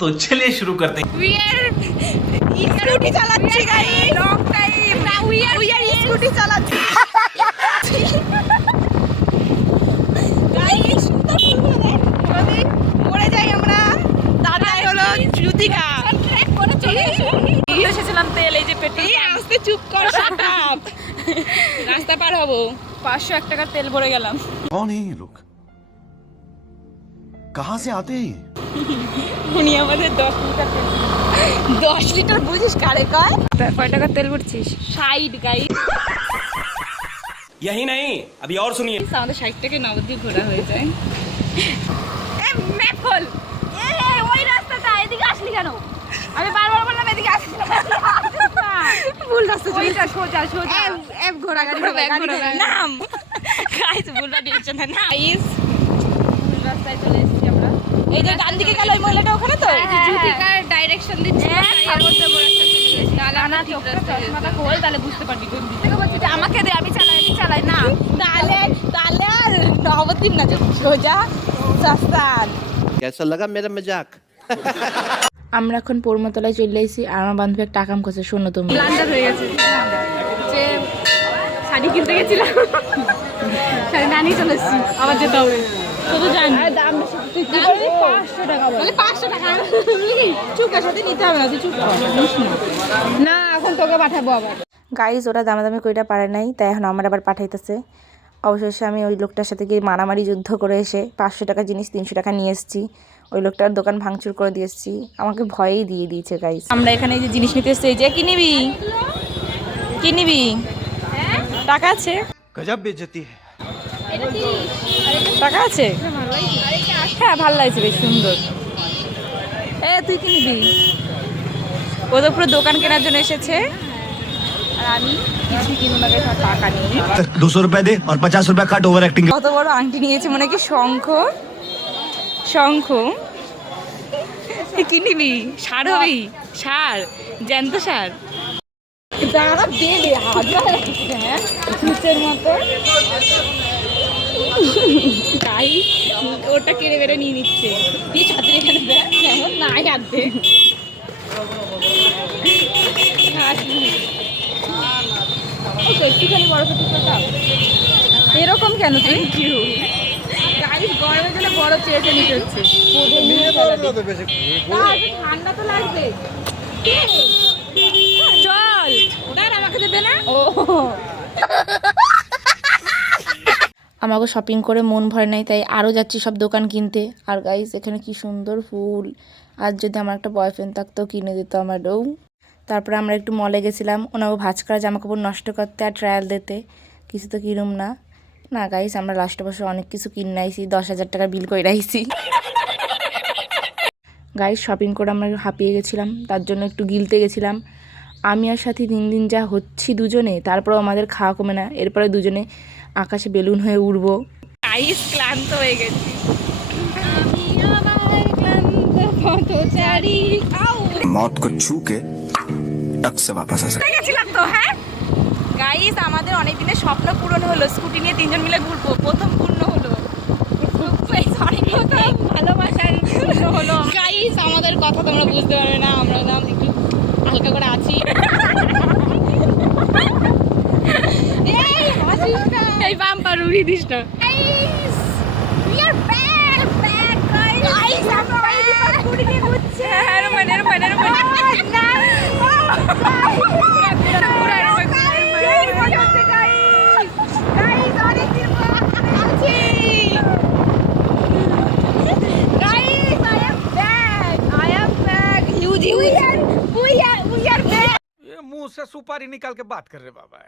तो चलिए शुरू करते हैं। We are স্কুটি চালাচ্ছি গাইস লং টাইম না we are স্কুটি চালাচ্ছি গাইস সুন্দর ফুলগুলো দেখ মরে যাই আমরা দাদাই হলো জ্যোতিকা ট্র্যাক করে চলে এসেছিলাম তেল এই যে পেট্রোল আস্তে চুপ কর শাট আপ রাস্তা পার হব 501 টাকার তেল ভরে গেলাম कौन है ये लोग कहां से आते हैं উনি আমাদের 10 লিটার বুঝিস কারে কয় কয় টাকা তেল ভরছিস 60 গাইস यही नहीं अभी और सुनिए। আমাদের 60 টাকা নবদ্বীপ ঘোরা হয়ে যায় এ ম্যাপ খোল এ ওই রাস্তাটা এদিকে আসলি কেন আমি বারবার বললাম এদিকে আসিস না ভুল রাস্তা ওইটা সোজা সোজা এফ ঘোড়া গাড়ি নাম গাইস ভুল ডিরেকশন না গাইস ভুল রাস্তায় চলে এসেছি আমরা এই যে ডান দিকে গেল ওই মহিলাটা ওখানে তো এই যে জুতিকার ডাইরেকশন দিচ্ছে সাগরতে বড় একটা চলে গেছে নালে আনা ঠিক রাস্তা খোল তাহলে বুঝতে পারবি কোন দিকে থেকে বলছি যে আমাকে দে আমি চালাই না তাহলে আর নবদ্বীপ না যে সোজা সাস্তান कैसा लगा मेरा मजाक আমরা এখন পৌরমতলায় চলে এসেছি আর আমার বান্ধবী একটা টাকাম করছে শোনো তুমি ব্লান্ডার হয়ে গেছে যে শাড়ি কিনতে গেছিলাম শাড়ি না নিয়ে চলে এসেছি আবার যেতে হবে শুধু জান দাম বেশি তুই কি বলবি 500 টাকা বলে 500 টাকা চুপের সাথে নিতে হবে না তুই চুপ কর না এখন তোকে পাঠাবো আবার গাইজ ওরা দামাদামি কইটা পারে নাই তাই এখন আমার আবার পাঠাইতেছে অবশেষে আমি ওই লোকটার সাথে গিয়ে মারামারি যুদ্ধ করে এসে 500 টাকা জিনিস 300 টাকা নিয়ে এসেছি ওই লোকটার দোকান ভাঙচুর করে দিয়ে এসেছি আমাকে ভয়েই দিয়ে দিয়েছে গাইজ আমরা এখানে এই যে জিনিস নিতে এসেছি এই যে কি নিবি টাকা আছে गजब बेइज्जती है টাকা আছে হ্যাঁ ভালো লাগছে বেশ সুন্দর তুই কি নিবি ও তো পুরো দোকান কেনার জন্য এসেছে আর আমি কিছু কিনবো না গাইস টাকা নেই 200 रुपए दे और 50 रुपए काट ओवर एक्टिंग কত বড় আংটি নিয়েছে মনে কি শঙ্খ কি নিবি সার হবি সার জ্যান্ত সার দাঁড়া দেবে হাজার হ্যাঁ সুচের মতো তাই ওটা কেড়ে বেড়ে নিয়ে নিচ্ছে কি ছাত্রী এখানে দেখ কেমন নাই আনতে একটুখানি বড় পেটিকোটা এরকম কেন থ্যাংক ইউ গাড়ি গরমের জন্য বড় চেয়েছে নিতে হচ্ছে ঠান্ডা তো লাগবে চল ওটার আমাকে দেবে না ও আমাকে শপিং করে মন ভরে নাই তাই আরও যাচ্ছি সব দোকান কিনতে আর গাইস এখানে কি সুন্দর ফুল আর যদি আমার একটা বয়ফ্রেন্ড থাকতো কিনে দিত আমারও তারপরে আমরা একটু মলে গেছিলাম ওনাকে ভাঁজ করা জামাকাপড় নষ্ট করতে আর ট্রায়াল দিতে কিছু তো কিনুম না গাইস আমরা লাস্ট বছর অনেক কিছু কিনে আইছি 10,000 টাকা বিল করে আইছি গাইস শপিং করে আমরা হাঁপিয়ে গেছিলাম তার জন্য একটু গিলতে গেছিলাম আমি আর সাথে দিন যা হচ্ছি দুজনে তারপরেও আমাদের খাওয়া কমে না এরপরে দুজনে আকাশে বেলুন হয়ে উড়বো গাইস ক্লান্ত হয়ে গেছি मौत को छू के टक से वापस आ सकते গেছিলাম তো হ্যাঁ গাইস আমাদের অনেক দিনের স্বপ্ন পূরণ হলো স্কুটি নিয়ে তিনজন মিলে ঘুরবো প্রথম পূর্ণ হলো ভালোবাসার পূর্ণ হলো গাইস আমাদের কথা তোমরা বুঝতে পারবে না আমরা নাম একটু হালকা করে আছি এই বাম্পার উড়িয়ে দিস না ये मुंह से सुपारी निकाल के बात कर रहे बाबा।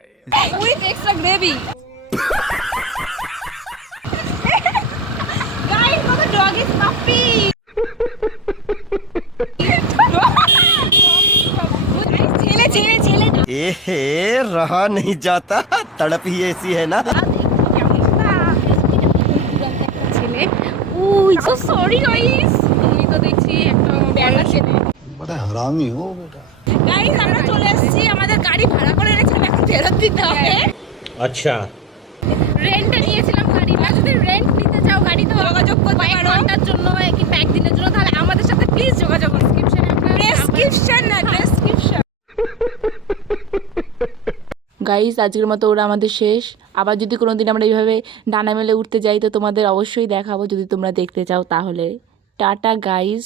with extra gravy guys what the dog is puppy चले ए रहा नहीं जाता तड़प ही ऐसी है ना ছেলে ওই সো সরি গাইস তুমি তো দেখছি একটা ব্যাটা ছেলে बड़ा हरामी हो बेटा গাইস আমরা চলে এসেছি আমাদের গাড়ি ভাড়া করে রেখেছিলাম এখন ফেরত দিতে হবে अच्छा রেন্টে নিয়েছিলাম গাড়ি না যদি রেন্ট নিতে চাও গাড়ি তো যোগাযোগ করতে পারো ঘন্টার জন্য কিংবা একদিনের জন্য তাহলে আমাদের সাথে প্লিজ যোগাযোগ করো ডেসক্রিপশন না ডেসক্রিপশন। গাইস আজকের মতো ওরা আমাদের শেষ। আবার যদি কোনো দিন আমরা এইভাবে ডানা মেলে উঠতে যাই তো তোমাদের অবশ্যই দেখাবো, যদি তোমরা দেখতে চাও তাহলে। Tata guys.